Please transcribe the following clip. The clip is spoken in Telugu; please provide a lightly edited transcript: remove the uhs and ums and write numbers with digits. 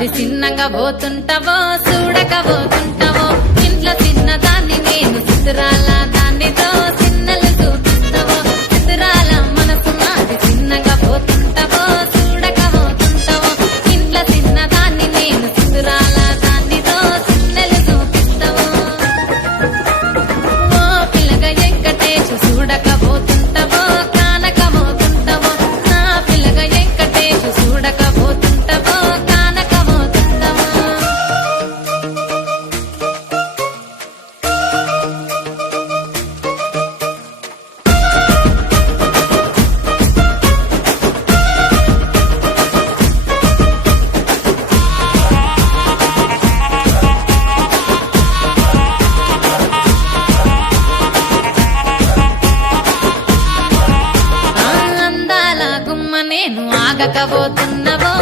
నాది చిన్నగా పోతుంటావో చూడకపోతుంటావో ఇంట్లో చిన్నదాన్ని నేను చిత్రాల దాన్నితో చిన్నలు చూపిస్తావో చిత్రాల మనసు నాది చిన్నగా పోతుంటావో చూడకపోతుంటావో ఇంట్లో చిన్నదాన్ని నేను చిత్రాల దాన్నితో చిన్నలు చూపిస్తావో ఓ పిల్లగా వెంకటేశు చూడకపోతుంటావో కానకపోతుంటావో నా పిల్లగా వెంకటేశు చూడకపోతుంటావో కానకపోతుంటావో అందాల గుమ్మ నేను ఆగకపోతున్నవో